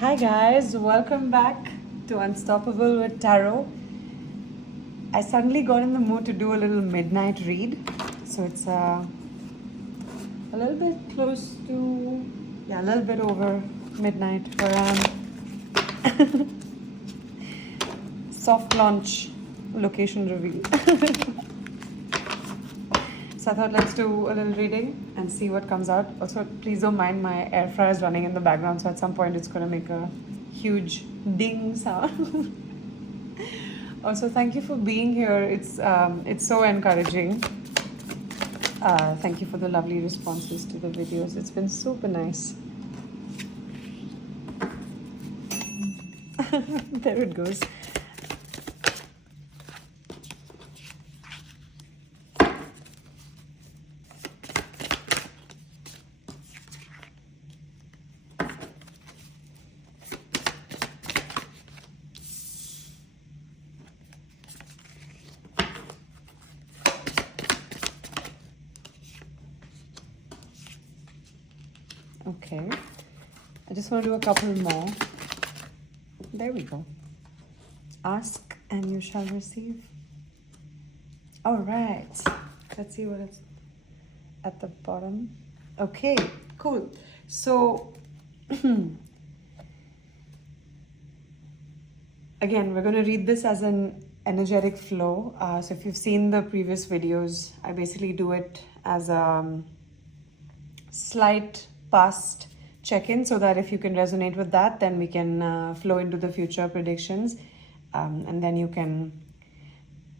Hi guys, welcome back to Unstoppable with Tarot. I suddenly got in the mood to do a little midnight read. So it's a little bit close to, a little bit over midnight for soft launch location reveal. So I thought let's do a little reading and see what comes out. Also, please don't mind my air fryer is running in the background, so at some point it's going to make a huge ding sound. Also, thank you for being here. It's so encouraging. Thank you for the lovely responses to the videos. It's been super nice. There it goes. Okay, I just want to do a couple more. There we go. Ask and you shall receive. All right, let's see what is at the bottom. Okay, cool. So again, we're going to read this as an energetic flow. So if you've seen the previous videos, I basically do it as a slight past check-in, so that if you can resonate with that, then we can flow into the future predictions, and then you can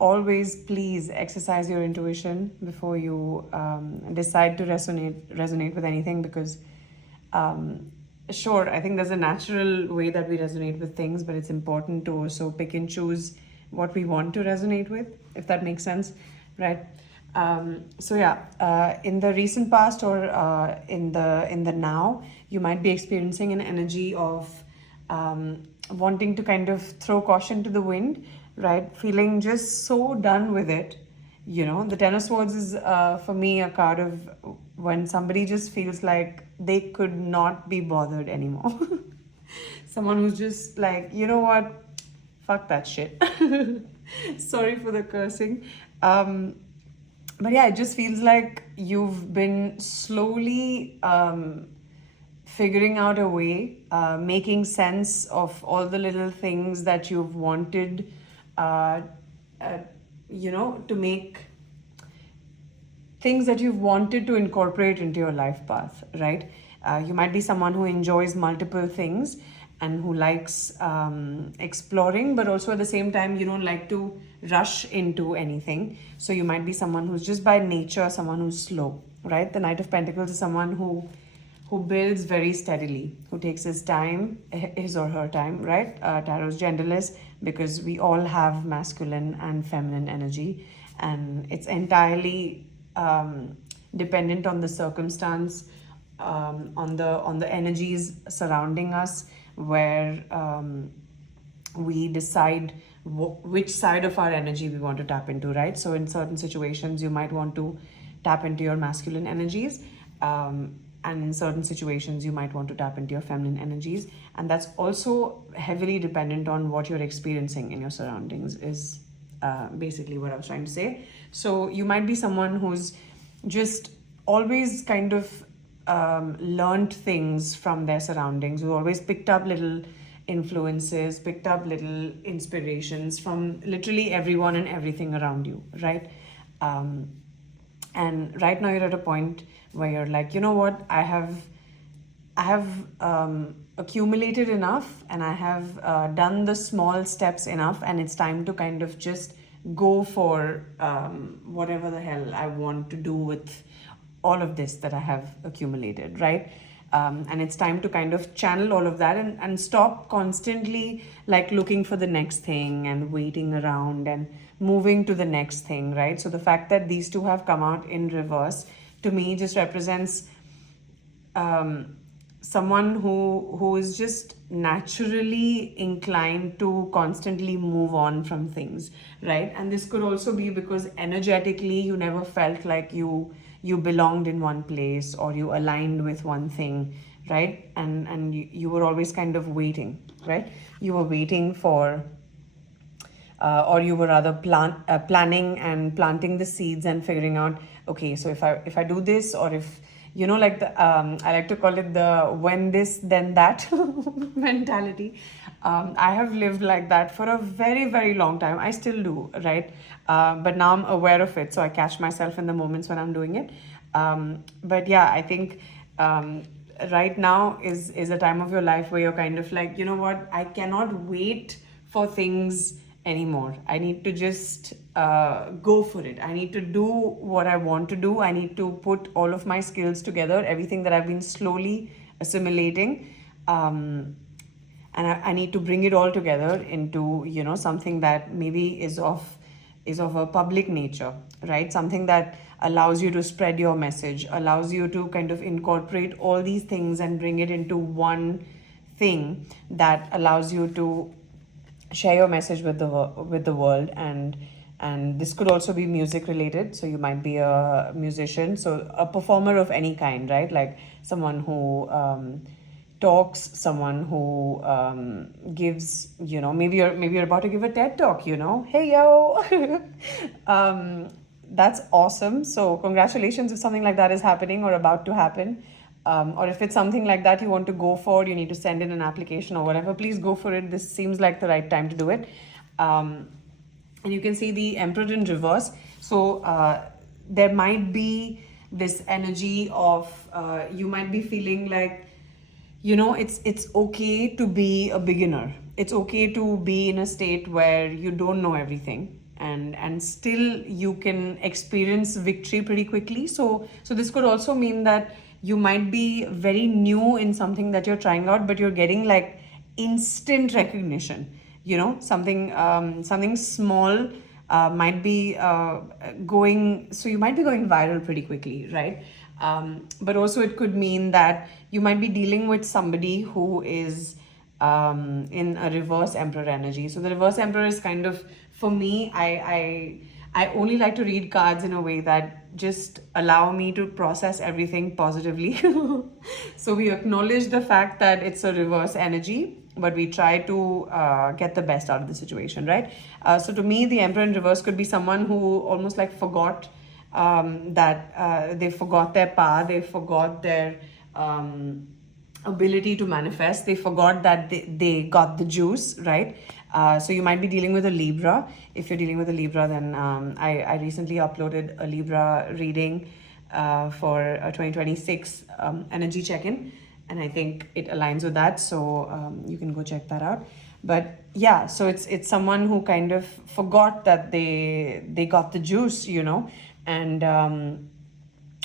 always please exercise your intuition before you decide to resonate with anything, because sure, I think there's a natural way that we resonate with things, but it's important to also pick and choose what we want to resonate with, if that makes sense, right? So yeah, in the recent past or in the now, you might be experiencing an energy of wanting to kind of throw caution to the wind, right? Feeling just so done with it. You know, the Ten of Swords is for me a card of when somebody just feels like they could not be bothered anymore. Someone who's just like, you know what, fuck that shit. Sorry for the cursing. But yeah, it just feels like you've been slowly figuring out a way, making sense of all the little things that you've wanted, to make things that you've wanted to incorporate into your life path, right? You might be someone who enjoys multiple things and who likes exploring, but also at the same time, you don't like to rush into anything. So you might be someone who's just by nature, someone who's slow, right? The Knight of Pentacles is someone who builds very steadily, who takes his time, his or her time, right? Tarot's genderless because we all have masculine and feminine energy, and it's entirely dependent on the circumstance, on the energies surrounding us, where we decide which side of our energy we want to tap into, right? So in certain situations, you might want to tap into your masculine energies, and in certain situations, you might want to tap into your feminine energies. And that's also heavily dependent on what you're experiencing in your surroundings, is basically what I was trying to say. So you might be someone who's just always kind of learned things from their surroundings, who always picked up little influences, picked up little inspirations from literally everyone and everything around you, right? And right now you're at a point where you're like, you know what, I have accumulated enough, and I have done the small steps enough, and it's time to kind of just go for whatever the hell I want to do with all of this that I have accumulated, right? And it's time to kind of channel all of that and stop constantly like looking for the next thing and waiting around and moving to the next thing, right? So the fact that these two have come out in reverse to me just represents someone who is just naturally inclined to constantly move on from things, right? And this could also be because energetically you never felt like you belonged in one place or you aligned with one thing, right? And you were always kind of waiting, right? You were waiting for or you were rather planning and planting the seeds and figuring out, okay, so if I do this, or if like the I like to call it the when this then that mentality. I have lived like that for a very, very long time. I still do, right? But now I'm aware of it, so I catch myself in the moments when I'm doing it. But yeah, I think right now is a time of your life where you're kind of like, you know what, I cannot wait for things anymore. I need to just go for it. I need to do what I want to do. I need to put all of my skills together, everything that I've been slowly assimilating. And I need to bring it all together into something that maybe is of a public nature, right? Something that allows you to spread your message, allows you to kind of incorporate all these things and bring it into one thing that allows you to share your message with the world. And this could also be music related, so you might be a musician, so a performer of any kind, right? Like someone who talks, someone who gives, maybe you're about to give a TED talk, hey yo. That's awesome. So congratulations if something like that is happening or about to happen. Or if it's something like that you want to go for, you need to send in an application or whatever, please go for it. This seems like the right time to do it. And you can see the Emperor in reverse. So there might be this energy of you might be feeling like, it's okay to be a beginner. It's okay to be in a state where you don't know everything, and still you can experience victory pretty quickly. So this could also mean that you might be very new in something that you're trying out, but you're getting like instant recognition. Something small might be going, so you might be going viral pretty quickly, right? But also it could mean that you might be dealing with somebody who is in a reverse Emperor energy. So the reverse Emperor is kind of, for me, I only like to read cards in a way that just allow me to process everything positively. So we acknowledge the fact that it's a reverse energy, but we try to get the best out of the situation, right? So to me, the Emperor in reverse could be someone who almost like forgot that they forgot their power, they forgot their ability to manifest, they forgot that they got the juice, right? So you might be dealing with a Libra. If you're dealing with a Libra, then I recently uploaded a Libra reading for a 2026 energy check-in, and I think it aligns with that, so you can go check that out. But yeah, so it's someone who kind of forgot that they got the juice, and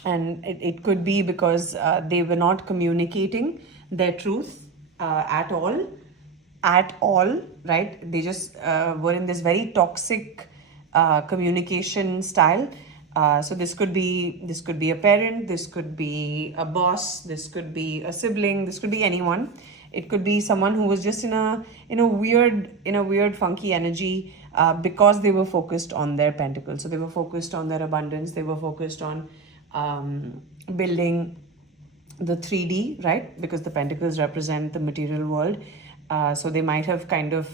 it could be because they were not communicating their truth at all, right? They just were in this very toxic communication style. So this could be a parent, this could be a boss, this could be a sibling, this could be anyone. It could be someone who was just in a weird funky energy because they were focused on their pentacles. So they were focused on their abundance, they were focused on building the 3D, right? Because the pentacles represent the material world. So they might have kind of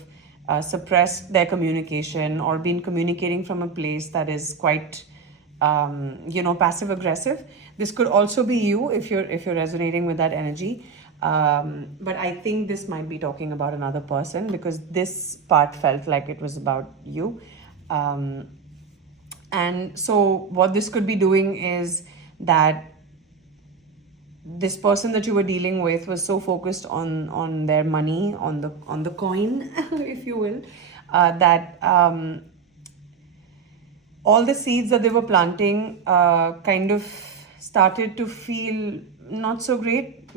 suppressed their communication or been communicating from a place that is quite passive aggressive. This could also be you if you're resonating with that energy. But I think this might be talking about another person, because this part felt like it was about you. And so what this could be doing is that this person that you were dealing with was so focused on their money, on the coin, if you will, that all the seeds that they were planting kind of started to feel not so great,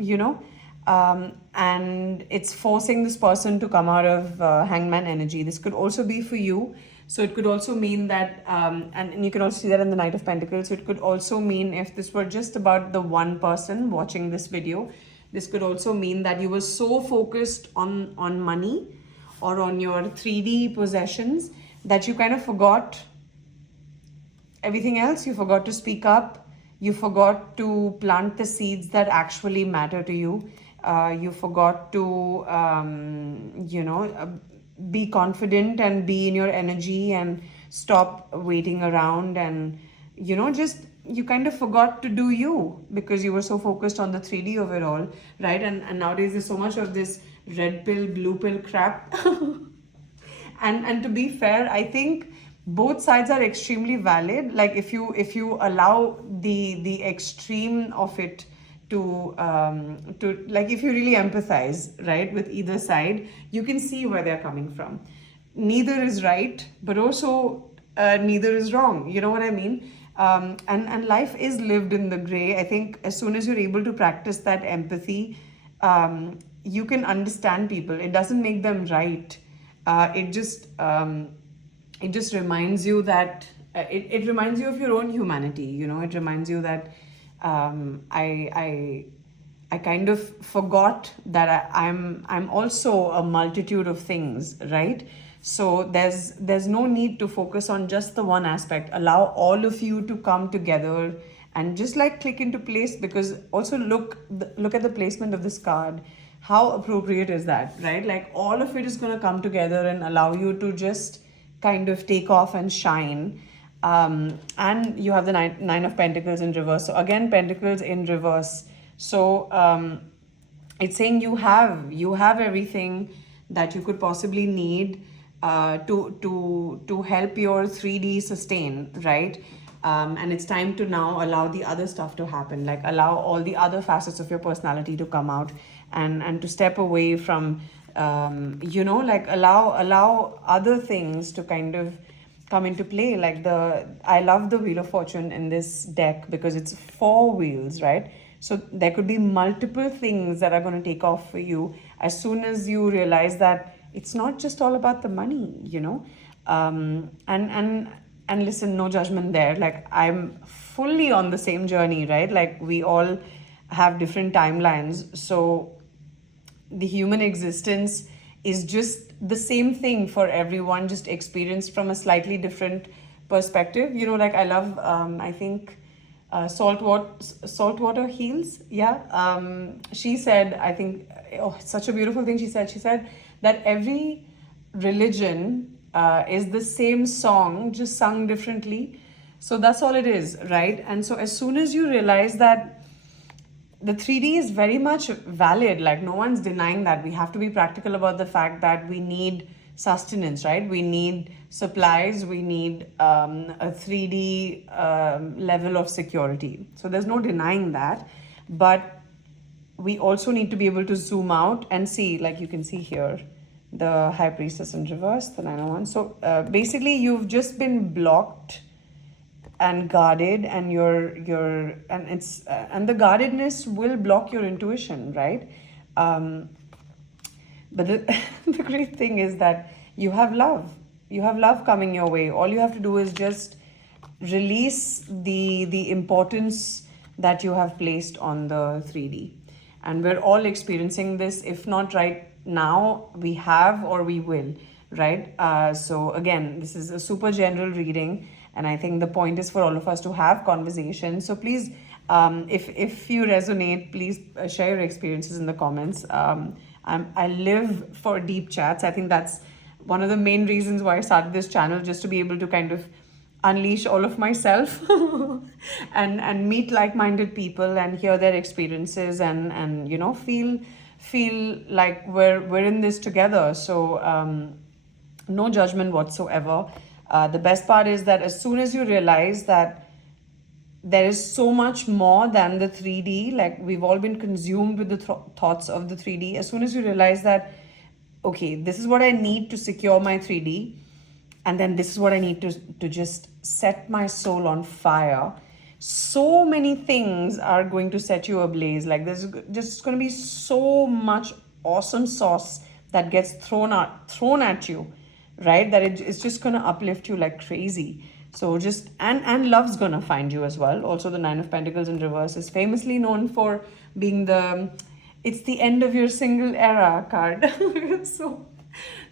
and it's forcing this person to come out of hangman energy. This could also be for you. So it could also mean that, and you can also see that in the Knight of Pentacles. So it could also mean, if this were just about the one person watching this video, this could also mean that you were so focused on money or on your 3D possessions that you kind of forgot everything else. You forgot to speak up. You forgot to plant the seeds that actually matter to you. You forgot to, be confident and be in your energy and stop waiting around, and, just you kind of forgot to do you because you were so focused on the 3D of it all, right? And nowadays there's so much of this red pill, blue pill crap. And to be fair, I think both sides are extremely valid. Like if you allow the extreme of it to like, if you really empathize, right, with either side, you can see where they're coming from. Neither is right, but also neither is wrong. You know what I mean? And life is lived in the gray. I think as soon as you're able to practice that empathy, you can understand people. It doesn't make them right. It just reminds you that it reminds you of your own humanity. It reminds you that I kind of forgot that I'm also a multitude of things, right? So there's no need to focus on just the one aspect. Allow all of you to come together and just like click into place. Because also look at the placement of this card. How appropriate is that, right? Like all of it is going to come together and allow you to just kind of take off and shine. And you have the nine of Pentacles in reverse. So again, Pentacles in reverse. So it's saying you have everything that you could possibly need to help your 3D sustain, right? And it's time to now allow the other stuff to happen. Like allow all the other facets of your personality to come out, and to step away from like allow other things to kind of come into play. Like I love the Wheel of Fortune in this deck because it's 4 wheels, right? So there could be multiple things that are going to take off for you as soon as you realize that it's not just all about the money, and listen, no judgment there. Like I'm fully on the same journey, right? Like we all have different timelines. So the human existence is just the same thing for everyone, just experienced from a slightly different perspective. Like I love, I think, saltwater heals. Yeah. She said, I think, it's such a beautiful thing. She said that every religion is the same song, just sung differently. So that's all it is, right? And so as soon as you realize that the 3D is very much valid, like no one's denying that. We have to be practical about the fact that we need sustenance, right? We need supplies, we need a 3D level of security. So there's no denying that. But we also need to be able to zoom out and see, like you can see here, the High Priestess in reverse, the 9 of Wands. So basically you've just been blocked and guarded, and and the guardedness will block your intuition, right? But the great thing is that you have love coming your way. All you have to do is just release the importance that you have placed on the 3D. And we're all experiencing this. If not right now, we have, or we will, right? So again, this is a super general reading, and I think the point is for all of us to have conversations. So please, if you resonate, please share your experiences in the comments. I live for deep chats. I think that's one of the main reasons why I started this channel, just to be able to kind of unleash all of myself and meet like-minded people and hear their experiences and feel like we're in this together. So no judgment whatsoever. The best part is that as soon as you realize that there is so much more than the 3D, like we've all been consumed with the thoughts of the 3D. As soon as you realize that, okay, this is what I need to secure my 3D, and then this is what I need to just set my soul on fire, so many things are going to set you ablaze. Like there's just going to be so much awesome sauce that gets thrown at you, right? That it's just going to uplift you like crazy. So just, and love's going to find you as well. Also, the 9 of Pentacles in reverse is famously known for being it's the end of your single era card.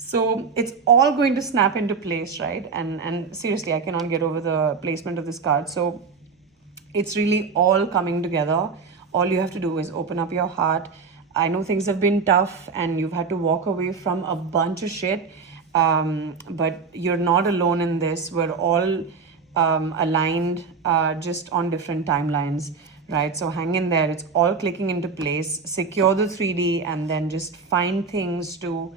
So it's all going to snap into place, right? And seriously, I cannot get over the placement of this card. So it's really all coming together. All you have to do is open up your heart. I know things have been tough and you've had to walk away from a bunch of shit, but you're not alone in this. We're all aligned, just on different timelines, right? So hang in there. It's all clicking into place. Secure the 3D and then just find things to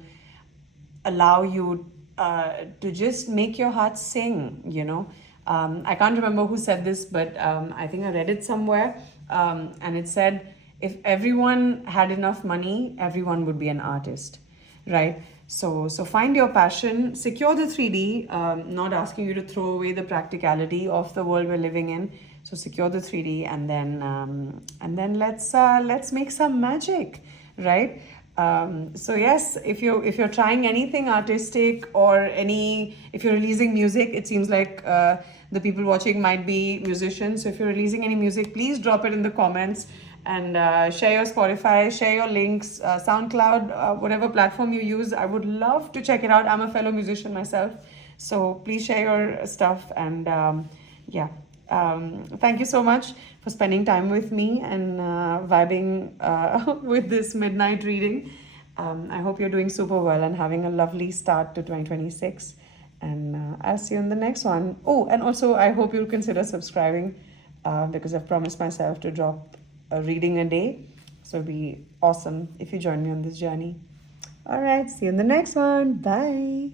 allow you to just make your heart sing, you know. I can't remember who said this, but I think I read it somewhere. And it said, if everyone had enough money, everyone would be an artist, right? So find your passion, secure the 3D, not asking you to throw away the practicality of the world we're living in. So secure the 3D and then let's make some magic, right? So yes, if you're trying anything artistic or if you're releasing music, it seems like the people watching might be musicians. So if you're releasing any music, please drop it in the comments and share your Spotify, share your links, SoundCloud, whatever platform you use. I would love to check it out. I'm a fellow musician myself, so please share your stuff. And yeah, thank you so much for spending time with me and vibing with this midnight reading. I hope you're doing super well and having a lovely start to 2026. And I'll see you in the next one. Oh, and also I hope you'll consider subscribing because I've promised myself to drop a reading a day. So it'll be awesome if you join me on this journey. All right, see you in the next one. Bye.